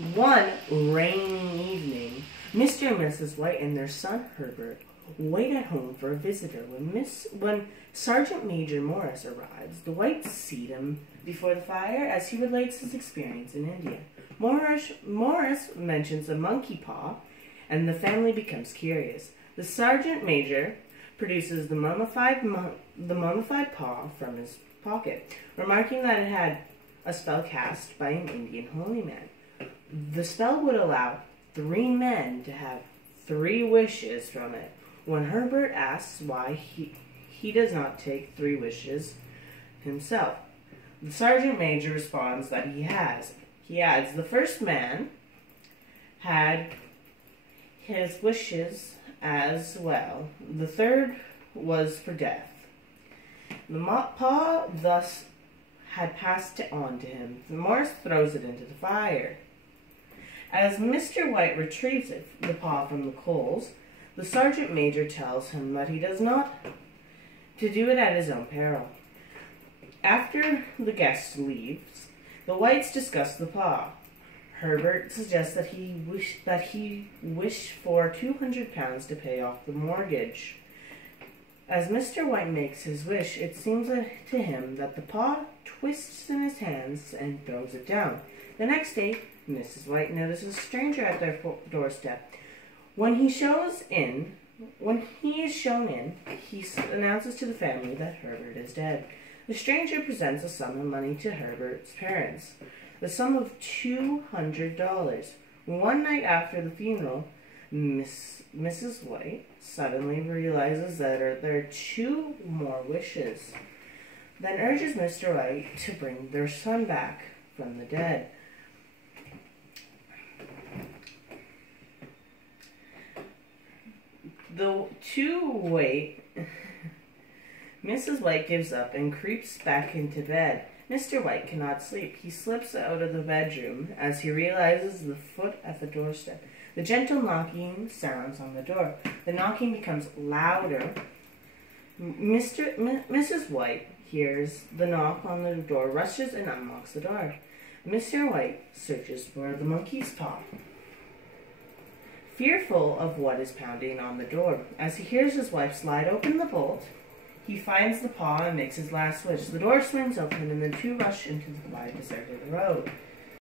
One rainy evening, Mr. and Mrs. White and their son Herbert wait at home for a visitor. When Sergeant Major Morris arrives, the Whites seat him before the fire as he relates his experience in India. Morris mentions a monkey paw, and the family becomes curious. The Sergeant Major produces the mummified paw from his pocket, remarking that it had a spell cast by an Indian holy man. The spell would allow 3 men to have 3 wishes from it. When Herbert asks why he does not take 3 wishes himself, the Sergeant Major responds that he has. He adds, the first man had his wishes as well. The third was for death. The paw thus had passed it on to him. Morris throws it into the fire. As Mr. White retrieves the paw from the coals, the Sergeant Major tells him that he does not to do it at his own peril. After the guest leaves, the Whites discuss the paw. Herbert suggests that he wish for £200 to pay off the mortgage. As Mr. White makes his wish, it seems to him that the paw twists in his hands and throws it down. The next day, Mrs. White notices a stranger at their doorstep. When he is shown in, he announces to the family that Herbert is dead. The stranger presents a sum of money to Herbert's parents, the sum of $200. One night after the funeral, Mrs. White suddenly realizes that there are 2 more wishes, then urges Mr. White to bring their son back from the dead. The 2 wait. Mrs. White gives up and creeps back into bed. Mr. White cannot sleep. He slips out of the bedroom as he realizes the foot at the doorstep. The gentle knocking sounds on the door. The knocking becomes louder. Mrs. White hears the knock on the door, rushes and unlocks the door. Mr. White searches for the monkey's paw, fearful of what is pounding on the door. As he hears his wife slide open the bolt, he finds the paw and makes his last wish. The door swings open and the 2 rush into the wide, deserted road.